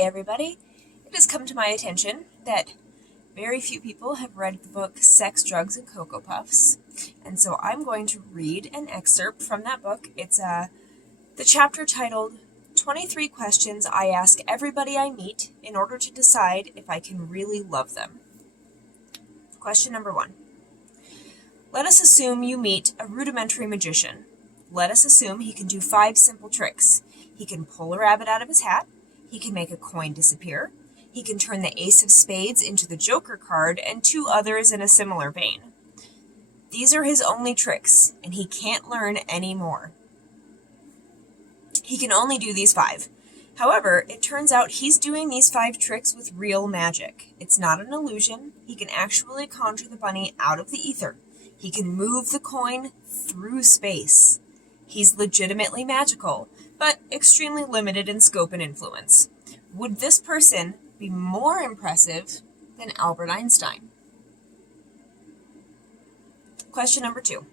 everybody. It has come to my attention that very few people have read the book Sex, Drugs, and Cocoa Puffs, and so I'm going to read an excerpt from that book. It's the chapter titled 23 Questions I Ask Everybody I Meet in Order to Decide if I Can Really Love Them. Question number 1. Let us assume you meet a rudimentary magician. Let us assume he can do 5 simple tricks. He can pull a rabbit out of his hat. He can make a coin disappear. He can turn the ace of spades into the joker card and 2 others in a similar vein. These are his only tricks, and he can't learn any more. He can only do these 5. However, it turns out he's doing these 5 tricks with real magic. It's not an illusion. He can actually conjure the bunny out of the ether. He can move the coin through space. He's legitimately magical, but extremely limited in scope and influence. Would this person be more impressive than Albert Einstein? Question number 2.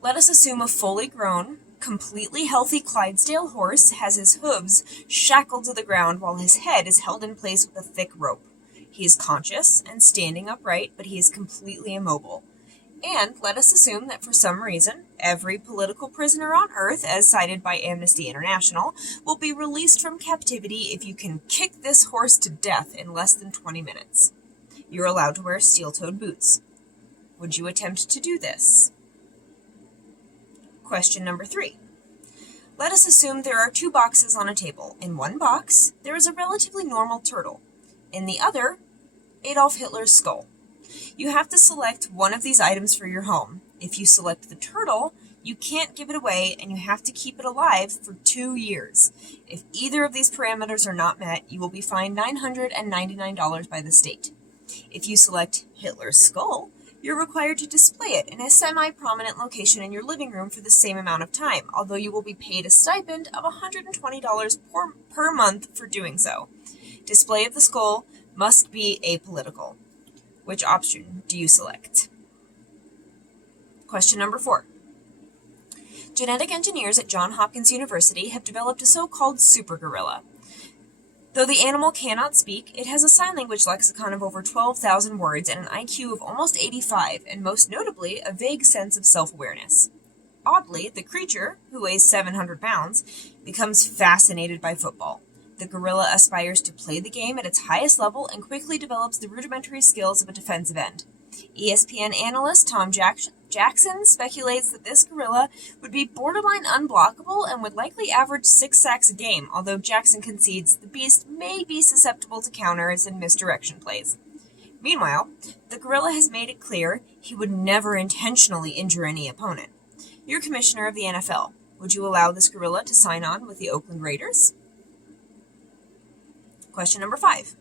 Let us assume a fully grown, completely healthy Clydesdale horse has his hooves shackled to the ground while his head is held in place with a thick rope. He is conscious and standing upright, but he is completely immobile. And let us assume that for some reason, every political prisoner on Earth, as cited by Amnesty International, will be released from captivity if you can kick this horse to death in less than 20 minutes. You're allowed to wear steel-toed boots. Would you attempt to do this? Question number 3. Let us assume there are 2 boxes on a table. In one box, there is a relatively normal turtle. In the other, Adolf Hitler's skull. You have to select one of these items for your home. If you select the turtle, you can't give it away and you have to keep it alive for 2 years. If either of these parameters are not met, you will be fined $999 by the state. If you select Hitler's skull, you're required to display it in a semi-prominent location in your living room for the same amount of time, although you will be paid a stipend of $120 per month for doing so. Display of the skull must be apolitical. Which option do you select? Question number 4. Genetic engineers at Johns Hopkins University have developed a so-called super gorilla. Though the animal cannot speak, it has a sign language lexicon of over 12,000 words and an IQ of almost 85, and most notably, a vague sense of self-awareness. Oddly, the creature, who weighs 700 pounds, becomes fascinated by football. The gorilla aspires to play the game at its highest level and quickly develops the rudimentary skills of a defensive end. ESPN analyst Tom Jackson speculates that this gorilla would be borderline unblockable and would likely average 6 sacks a game, although Jackson concedes the beast may be susceptible to counters and misdirection plays. Meanwhile, the gorilla has made it clear he would never intentionally injure any opponent. You're commissioner of the NFL. Would you allow this gorilla to sign on with the Oakland Raiders? Question number 5.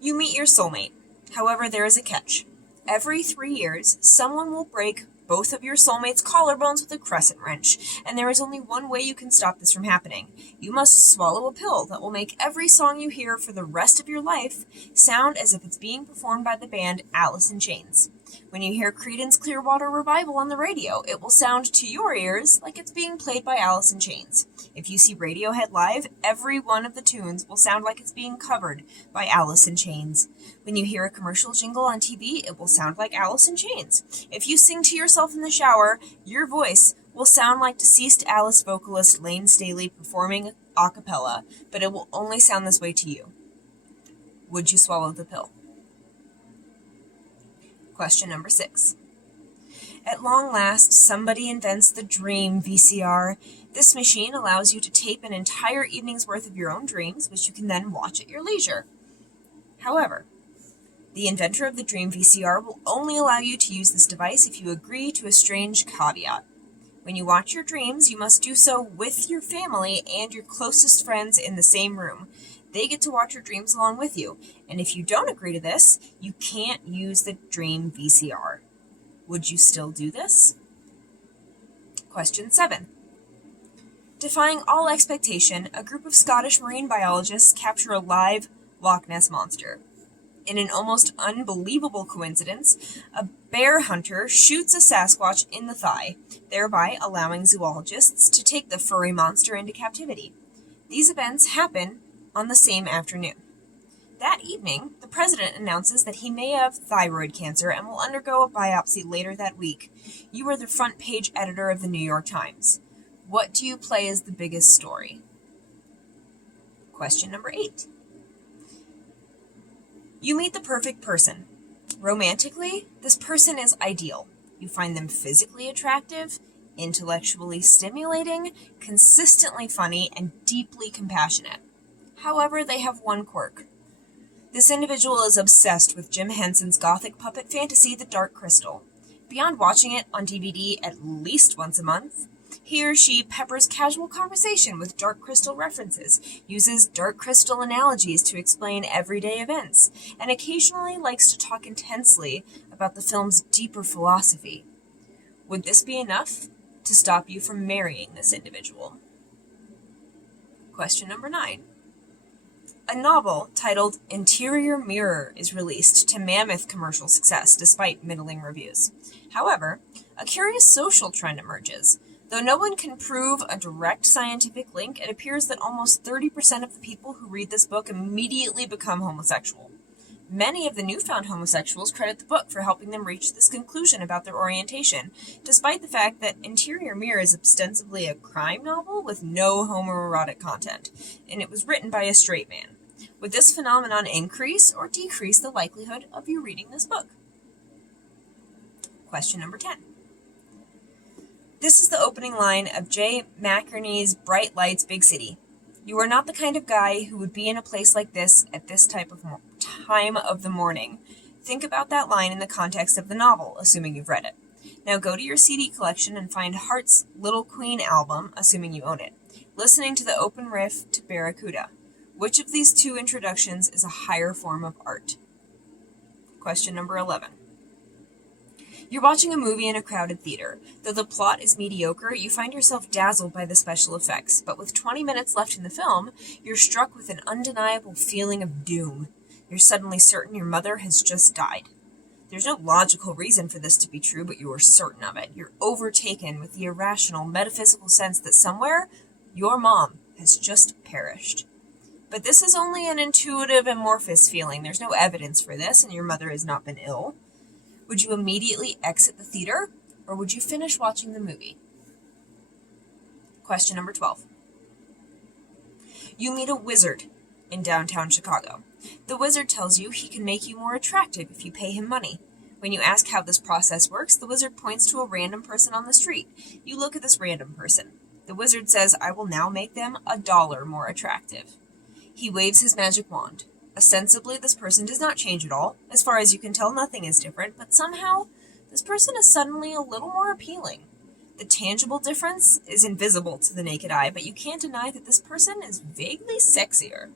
You meet your soulmate. However, there is a catch. Every 3 years, someone will break both of your soulmate's collarbones with a crescent wrench, and there is only one way you can stop this from happening. You must swallow a pill that will make every song you hear for the rest of your life sound as if it's being performed by the band Alice in Chains. When you hear Creedence Clearwater Revival on the radio, it will sound to your ears like it's being played by Alice in Chains. If you see Radiohead live, every one of the tunes will sound like it's being covered by Alice in Chains. When you hear a commercial jingle on TV, it will sound like Alice in Chains. If you sing to yourself in the shower, your voice will sound like deceased Alice vocalist Lane Staley performing a cappella, but it will only sound this way to you. Would you swallow the pill? Question number 6. At long last, somebody invents the Dream VCR. This machine allows you to tape an entire evening's worth of your own dreams, which you can then watch at your leisure. However, the inventor of the Dream VCR will only allow you to use this device if you agree to a strange caveat. When you watch your dreams, you must do so with your family and your closest friends in the same room. They get to watch your dreams along with you, and if you don't agree to this, you can't use the Dream VCR. Would you still do this? Question 7. Defying all expectation, a group of Scottish marine biologists capture a live Loch Ness monster. In an almost unbelievable coincidence, a bear hunter shoots a Sasquatch in the thigh, thereby allowing zoologists to take the furry monster into captivity. These events happen on the same afternoon. That evening, the president announces that he may have thyroid cancer and will undergo a biopsy later that week. You are the front page editor of the New York Times. What do you play as the biggest story? Question number 8. You meet the perfect person. Romantically, this person is ideal. You find them physically attractive, intellectually stimulating, consistently funny, and deeply compassionate. However, they have one quirk. This individual is obsessed with Jim Henson's gothic puppet fantasy, The Dark Crystal. Beyond watching it on DVD at least once a month, he or she peppers casual conversation with Dark Crystal references, uses Dark Crystal analogies to explain everyday events, and occasionally likes to talk intensely about the film's deeper philosophy. Would this be enough to stop you from marrying this individual? Question number 9. A novel titled Interior Mirror is released to mammoth commercial success despite middling reviews. However, a curious social trend emerges. Though no one can prove a direct scientific link, it appears that almost 30% of the people who read this book immediately become homosexual. Many of the newfound homosexuals credit the book for helping them reach this conclusion about their orientation, despite the fact that Interior Mirror is ostensibly a crime novel with no homoerotic content, and it was written by a straight man. Would this phenomenon increase or decrease the likelihood of you reading this book? Question number 10. This is the opening line of Jay McInerney's Bright Lights, Big City. You are not the kind of guy who would be in a place like this at this time of the morning. Think about that line in the context of the novel, assuming you've read it. Now go to your CD collection and find Heart's Little Queen album, assuming you own it, listening to the open riff to Barracuda. Which of these two introductions is a higher form of art? Question number 11. You're watching a movie in a crowded theater. Though the plot is mediocre, you find yourself dazzled by the special effects. But with 20 minutes left in the film, you're struck with an undeniable feeling of doom. You're suddenly certain your mother has just died. There's no logical reason for this to be true, but you are certain of it. You're overtaken with the irrational, metaphysical sense that somewhere, your mom has just perished. But this is only an intuitive, amorphous feeling. There's no evidence for this, and your mother has not been ill. Would you immediately exit the theater, or would you finish watching the movie? Question number 12. You meet a wizard in downtown Chicago. The wizard tells you he can make you more attractive if you pay him money. When you ask how this process works, the wizard points to a random person on the street. You look at this random person. The wizard says, I will now make them $1 more attractive. He waves his magic wand. Ostensibly, this person does not change at all. As far as you can tell, nothing is different, but somehow, this person is suddenly a little more appealing. The tangible difference is invisible to the naked eye, but you can't deny that this person is vaguely sexier.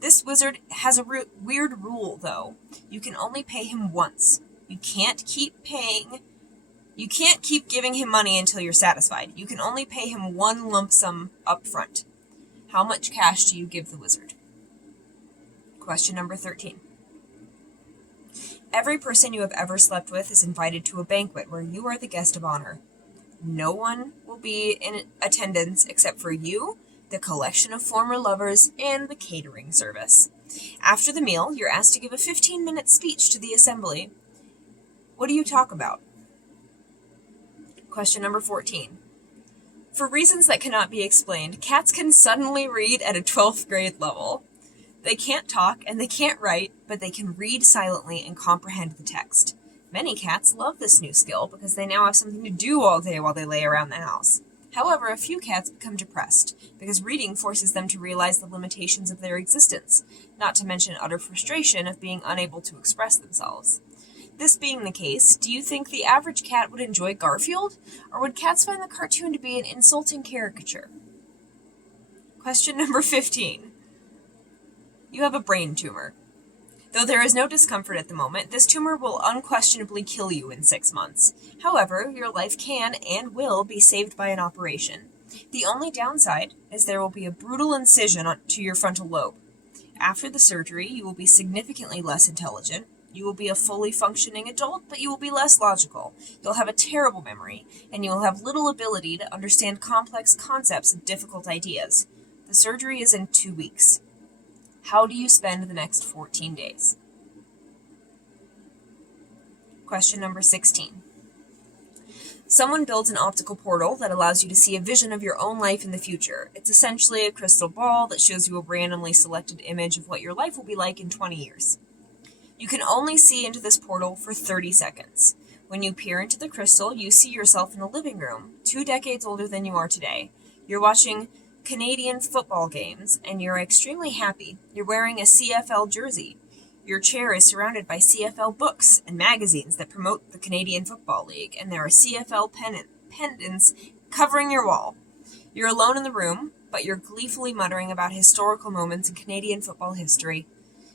This wizard has a weird rule, though. You can only pay him once. You can't keep giving him money until you're satisfied. You can only pay him one lump sum up front. How much cash do you give the wizard? Question number 13. Every person you have ever slept with is invited to a banquet where you are the guest of honor. No one will be in attendance except for you, the collection of former lovers, and the catering service. After the meal, you're asked to give a 15-minute speech to the assembly. What do you talk about? Question number 14. For reasons that cannot be explained, cats can suddenly read at a 12th grade level. They can't talk and they can't write, but they can read silently and comprehend the text. Many cats love this new skill because they now have something to do all day while they lay around the house. However, a few cats become depressed because reading forces them to realize the limitations of their existence, not to mention utter frustration of being unable to express themselves. This being the case, do you think the average cat would enjoy Garfield, or would cats find the cartoon to be an insulting caricature? Question number 15. You have a brain tumor. Though there is no discomfort at the moment, this tumor will unquestionably kill you in 6 months. However, your life can and will be saved by an operation. The only downside is there will be a brutal incision to your frontal lobe. After the surgery, you will be significantly less intelligent. You will be a fully functioning adult, but you will be less logical. You'll have a terrible memory, and you will have little ability to understand complex concepts and difficult ideas. The surgery is in 2 weeks. How do you spend the next 14 days? Question number 16. Someone builds an optical portal that allows you to see a vision of your own life in the future. It's essentially a crystal ball that shows you a randomly selected image of what your life will be like in 20 years. You can only see into this portal for 30 seconds. When you peer into the crystal, you see yourself in a living room, 2 decades older than you are today. You're watching Canadian football games, and you're extremely happy. You're wearing a CFL jersey. Your chair is surrounded by CFL books and magazines that promote the Canadian Football League, and there are CFL pendants covering your wall. You're alone in the room, but you're gleefully muttering about historical moments in Canadian football history.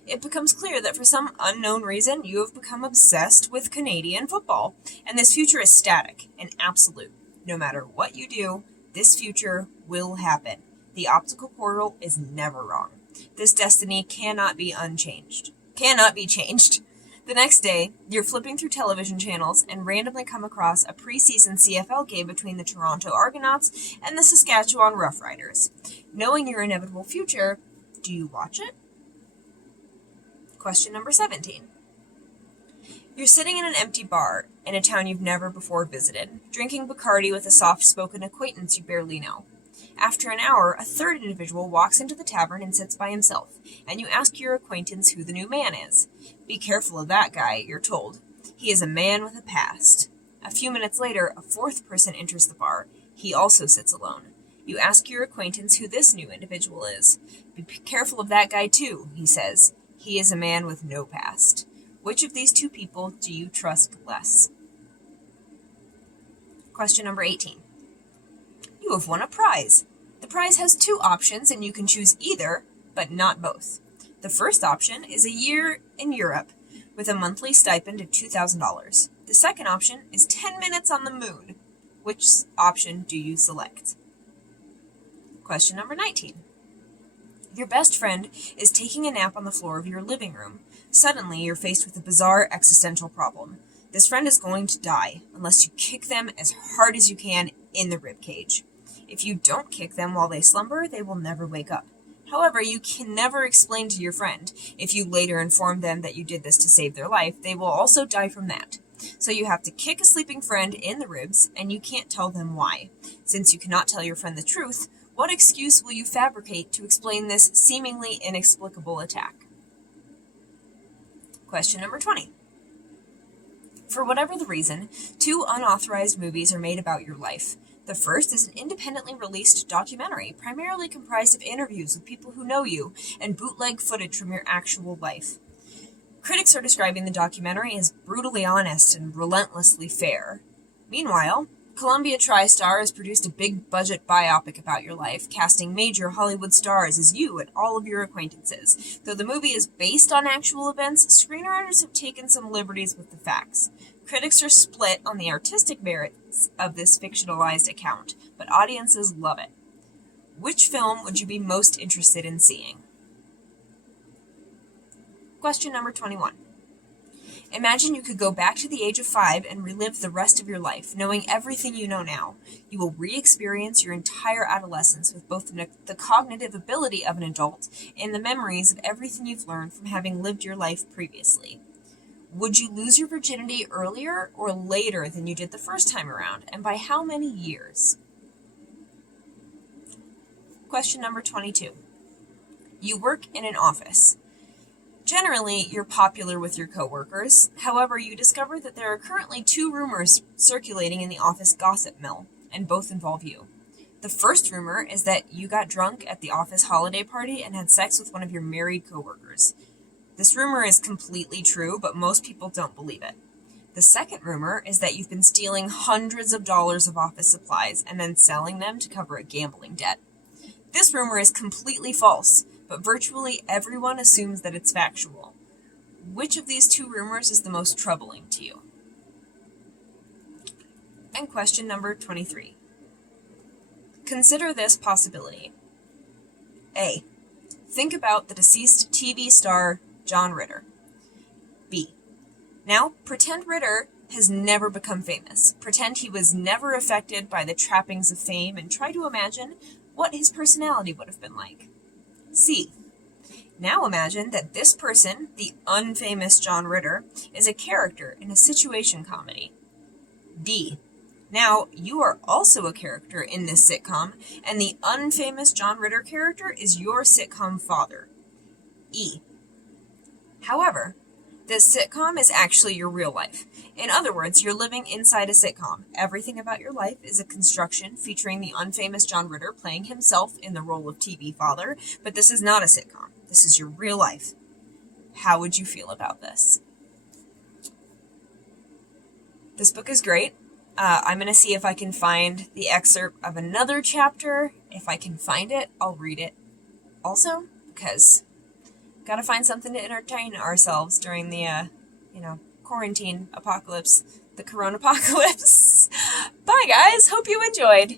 It becomes clear that for some unknown reason, you have become obsessed with Canadian football, and this future is static and absolute. No matter what you do, this future will happen. The optical portal is never wrong. This destiny cannot be changed. The next day, you're flipping through television channels and randomly come across a preseason CFL game between the Toronto Argonauts and the Saskatchewan Roughriders. Knowing your inevitable future, do you watch it? Question number 17. You're sitting in an empty bar in a town you've never before visited, drinking Bacardi with a soft-spoken acquaintance you barely know. After an hour, a third individual walks into the tavern and sits by himself, and you ask your acquaintance who the new man is. Be careful of that guy, you're told. He is a man with a past. A few minutes later, a fourth person enters the bar. He also sits alone. You ask your acquaintance who this new individual is. Be careful of that guy too, he says. He is a man with no past. Which of these two people do you trust less? Question number 18. You have won a prize. The prize has 2 options, and you can choose either, but not both. The first option is a year in Europe with a monthly stipend of $2,000. The second option is 10 minutes on the moon. Which option do you select? Question number 19. Your best friend is taking a nap on the floor of your living room. Suddenly, you're faced with a bizarre existential problem. This friend is going to die unless you kick them as hard as you can in the ribcage. If you don't kick them while they slumber, they will never wake up. However, you can never explain to your friend. If you later inform them that you did this to save their life, they will also die from that. So you have to kick a sleeping friend in the ribs, and you can't tell them why. Since you cannot tell your friend the truth, what excuse will you fabricate to explain this seemingly inexplicable attack? Question number 20. For whatever the reason, 2 unauthorized movies are made about your life. The first is an independently released documentary, primarily comprised of interviews with people who know you and bootleg footage from your actual life. Critics are describing the documentary as brutally honest and relentlessly fair. Meanwhile, Columbia TriStar has produced a big-budget biopic about your life, casting major Hollywood stars as you and all of your acquaintances. Though the movie is based on actual events, screenwriters have taken some liberties with the facts. Critics are split on the artistic merits of this fictionalized account, but audiences love it. Which film would you be most interested in seeing? Question number 21. Imagine you could go back to the age of 5 and relive the rest of your life, knowing everything you know now. You will re-experience your entire adolescence with both the cognitive ability of an adult and the memories of everything you've learned from having lived your life previously. Would you lose your virginity earlier or later than you did the first time around, and by how many years? Question number 22. You work in an office. Generally, you're popular with your coworkers. However, you discover that there are currently 2 rumors circulating in the office gossip mill, and both involve you. The first rumor is that you got drunk at the office holiday party and had sex with one of your married coworkers. This rumor is completely true, but most people don't believe it. The second rumor is that you've been stealing hundreds of dollars of office supplies and then selling them to cover a gambling debt. This rumor is completely false, but virtually everyone assumes that it's factual. Which of these 2 rumors is the most troubling to you? And question number 23. Consider this possibility. A. Think about the deceased TV star John Ritter. B. Now, pretend Ritter has never become famous. Pretend he was never affected by the trappings of fame and try to imagine what his personality would have been like. C. Now imagine that this person, the unfamous John Ritter, is a character in a situation comedy. D. Now you are also a character in this sitcom, and the unfamous John Ritter character is your sitcom father. E. However, this sitcom is actually your real life. In other words, you're living inside a sitcom. Everything about your life is a construction featuring the unfamous John Ritter playing himself in the role of TV father, but this is not a sitcom. This is your real life. How would you feel about this? This book is great. I'm going to see if I can find the excerpt of another chapter. If I can find it, I'll read it also, because got to find something to entertain ourselves during the, quarantine apocalypse, the corona apocalypse. Bye, guys. Hope you enjoyed.